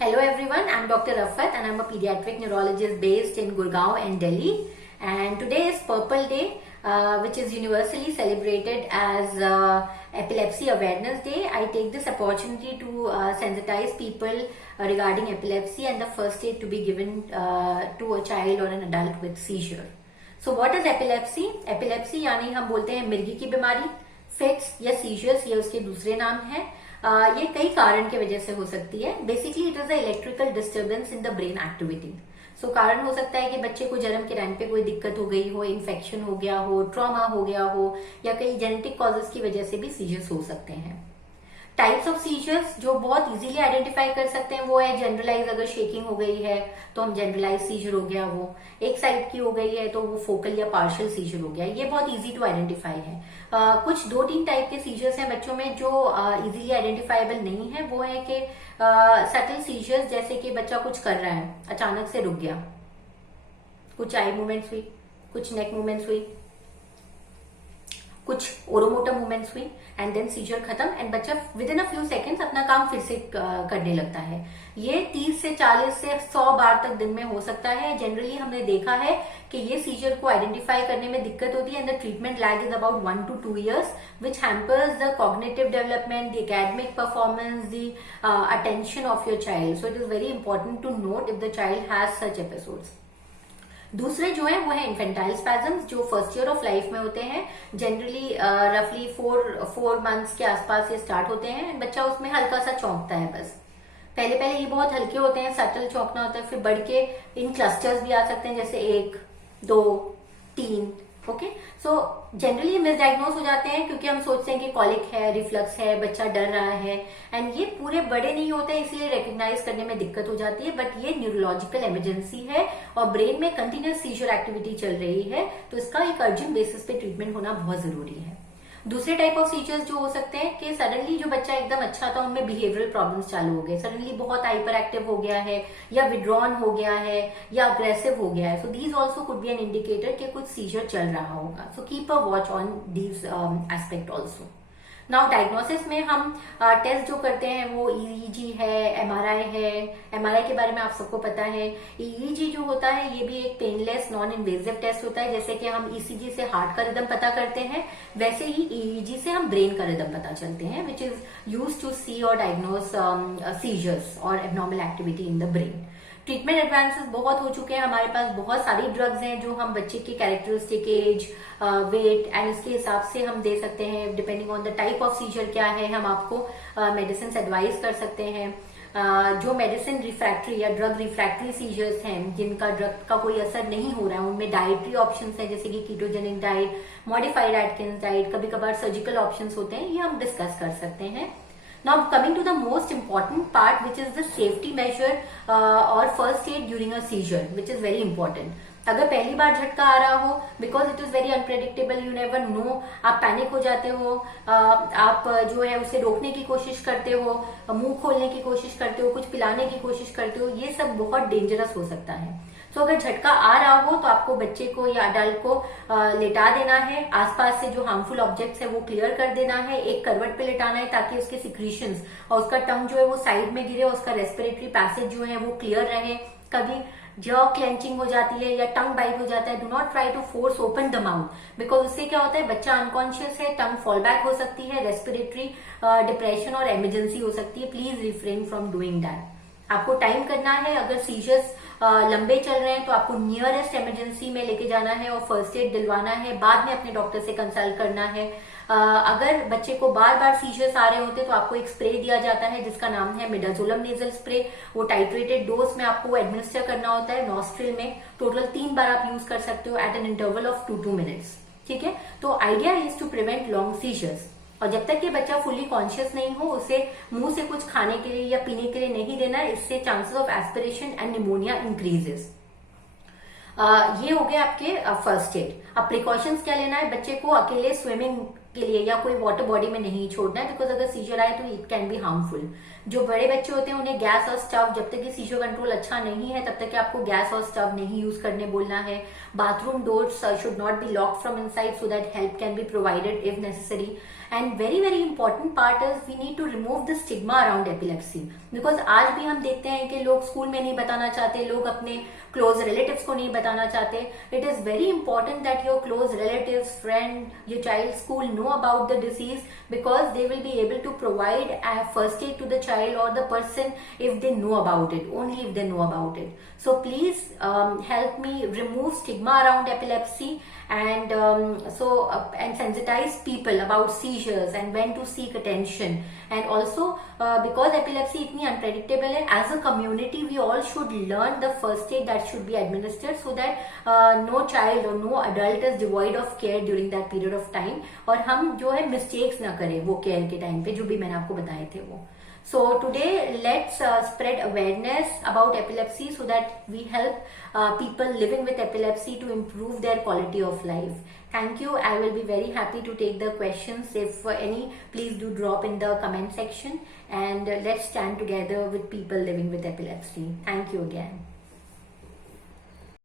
Hello everyone, I'm Dr. Rafat and I'm a pediatric neurologist based in Gurgaon and Delhi. And today is Purple Day, which is universally celebrated as Epilepsy Awareness Day. I take this opportunity to sensitize people regarding epilepsy and the first aid to be given to a child or an adult with seizure. So what is epilepsy? Epilepsy यानी हम बोलते हैं मिर्गी की बीमारी, fits या seizures, ये उसके दूसरे नाम है। ये कई कारण की वजह से हो सकती है। Basically it is a electrical disturbance in the brain activity. So कारण हो सकता है कि बच्चे को जन्म के टाइम पे कोई दिक्कत हो गई हो, इन्फेक्शन हो गया हो, ट्रॉमा हो गया हो, या कई जेनेटिक कॉजेस की वजह से भी सीजर्स हो सकते हैं। टाइप्स ऑफ सीजर्स जो बहुत इजीली आइडेंटिफाई कर सकते हैं वो है जनरलाइज, अगर शेकिंग हो गई है तो हम जनरलाइज सीजर हो गया, वो एक साइड की हो गई है तो वो फोकल या पार्शियल सीजर हो गया। ये बहुत इजी टू आइडेंटिफाई है। कुछ 2-3 टाइप के सीजर्स हैं बच्चों में जो इजीली आइडेंटिफाइबल नहीं है। वो है कि सटल सीजर्स, जैसे कि बच्चा कुछ कर रहा है, अचानक से रुक गया, कुछ आई मूवमेंट्स हुई, कुछ नेक मूवमेंट्स हुई, कुछ ओरोमोटर मूवमेंट्स हुई एंड देन सीजर खत्म एंड बच्चा with in a few seconds अपना काम फिर से करने लगता है। ये 30 से 40 से 100 बार तक दिन में हो सकता है। जनरली हमने देखा है कि ये सीजर को आइडेंटिफाई करने में दिक्कत होती है and the treatment lag is about 1 to 2 years which hampers the cognitive development, the academic performance, the attention of your child. So it is very important to note if the child has such episodes. दूसरे जो है वो है infantile स्पैजम्स, जो first year of life में होते हैं। Generally रफली 4 months के आसपास ये स्टार्ट होते हैं। बच्चा उसमें हल्का सा चौंकता है बस। पहले ये बहुत हल्के होते हैं, सटल चौंकना होता है, फिर बढ़ के इन क्लस्टर्स भी आ सकते हैं, जैसे 1, 2, 3। ओके, सो जनरली मिसडायग्नोज हो जाते हैं क्योंकि हम सोचते हैं कि कॉलिक है, रिफ्लक्स है, बच्चा डर रहा है, एंड ये पूरे बड़े नहीं होते, इसलिए रिकग्नाइज करने में दिक्कत हो जाती है। बट ये न्यूरोलॉजिकल इमरजेंसी है और ब्रेन में कंटिन्यूस सीजर एक्टिविटी चल रही है, तो इसका एक अर्जेंट बेसिस पे ट्रीटमेंट होना बहुत जरूरी है। दूसरे टाइप ऑफ सीजर्स जो हो सकते हैं कि सडनली जो बच्चा एकदम अच्छा था उनमें बिहेवियरल प्रॉब्लम्स चालू हो गए, सडनली बहुत हाइपर एक्टिव हो गया है, या विड्रॉन हो गया है, या अग्रेसिव हो गया है। So these also could be an indicator कि कुछ सीजर चल रहा होगा। So keep a watch on these aspect also. Now diagnosis में हम टेस्ट जो करते हैं वो ईईजी है, एमआरआई है। एमआरआई के बारे में आप सबको पता है। ईईजी जो होता है ये भी एक पेनलेस नॉन इन्वेजिव टेस्ट होता है। जैसे कि हम ईसीजी से हार्ट का रिदम पता करते हैं, वैसे ही ईईजी से हम ब्रेन का रिदम पता चलते हैं, विच इज यूज टू सी और डायग्नोस सीजर्स और abnormal activity in the brain. Treatment advances बहुत हो चुके हैं, हमारे पास बहुत सारी ड्रग्स हैं जो हम बच्चे की कैरेक्टरिस्टिक, एज, वेट एंड इसके हिसाब से हम दे सकते हैं। Depending on the type of seizure क्या है, हम आपको मेडिसिन एडवाइस कर सकते हैं। जो मेडिसिन रिफ्रैक्टरी या ड्रग रिफ्रैक्टरी सीजर्स हैं, जिनका ड्रग का कोई असर नहीं हो रहा है, उनमें डाइटरी ऑप्शंस हैं, जैसे कि ketogenic diet, modified Atkins diet, कभी कभार सर्जिकल ऑप्शंस होते हैं, ये हम डिस्कस कर सकते हैं। Now coming to the most important part, which is the safety measure or first aid during a seizure, which is very important. अगर पहली बार झटका आ रहा हो, because it is very unpredictable, you never know, आप panic हो जाते हो, आप जो है उसे रोकने की कोशिश करते हो, मुंह खोलने की कोशिश करते हो, कुछ पिलाने की कोशिश करते हो, ये सब बहुत डेंजरस हो सकता है। तो अगर झटका आ रहा हो तो आपको बच्चे को या अडल्ट को लेटा देना है, आसपास से जो हार्मफुल ऑब्जेक्ट्स है वो क्लियर कर देना है, एक करवट पे लेटाना है ताकि उसके सिक्रीशंस और उसका टंग जो है वो साइड में गिरे और उसका रेस्पिरेटरी पैसेज जो है वो क्लियर रहे। कभी जॉ क्लेंचिंग हो जाती है या टंग बाइट हो जाता है, do not try to force open the mouth, because उससे क्या होता है, बच्चा अनकॉन्शियस है, टंग फॉल बैक हो सकती है, रेस्पिरेटरी डिप्रेशन और इमरजेंसी हो सकती है। Please refrain from doing that. आपको टाइम करना है। अगर सीजर्स लंबे चल रहे हैं तो आपको नियरेस्ट इमरजेंसी में लेके जाना है और फर्स्ट एड दिलवाना है, बाद में अपने डॉक्टर से कंसल्ट करना है। अगर बच्चे को बार बार सीजर्स आ रहे होते तो आपको एक स्प्रे दिया जाता है जिसका नाम है मिडाजोलम नेजल स्प्रे। वो टाइट्रेटेड डोज में आपको एडमिनिस्टर करना होता है नॉस्ट्रिल में। टोटल 3 बार आप यूज कर सकते हो at an interval of 2 minutes। ठीक है, तो idea is to prevent long seizures. और जब तक कि बच्चा फुली कॉन्शियस नहीं हो, उसे मुंह से कुछ खाने के लिए या पीने के लिए नहीं देना, इससे chances of aspiration and pneumonia increases. ये हो गए आपके फर्स्ट एड। अब प्रिकॉशंस क्या लेना है, बच्चे को अकेले स्विमिंग के लिए या कोई वाटर बॉडी में नहीं छोड़ना है, बिकॉज अगर सीजर आए तो इट कैन बी हार्मफुल। जो बड़े बच्चे होते हैं उन्हें गैस और स्टव, जब तक कि सीजर कंट्रोल अच्छा नहीं है तब तक कि आपको गैस और स्टव नहीं यूज करने बोलना है। Bathroom doors should not be locked from inside so that help can be provided if necessary. And very very important part is we need to remove the stigma around epilepsy, because आज भी हम देखते हैं कि लोग school में नहीं बताना चाहते, लोग अपने क्लोज रिलेटिव्स को नहीं बताना चाहते. It is very important that your close relatives, friend, your child school know about the disease, because they will be able to provide first aid to the child और the person if they know about it, only if they know about it. So please help me remove stigma around epilepsy and and sensitize people about seizures and when to seek attention. And also because epilepsy itni unpredictable hai, as a community we all should learn the first aid that should be administered so that no child or no adult is devoid of care during that period of time, और हम जो है mistakes ना करें वो care के time पे, जो भी मैंने आपको बताए थे वो. So today let's spread awareness about epilepsy so that we help people living with epilepsy to improve their quality of life. Thank you. I will be very happy to take the questions. If any, please do drop in the comment section, and let's stand together with people living with epilepsy. Thank you again.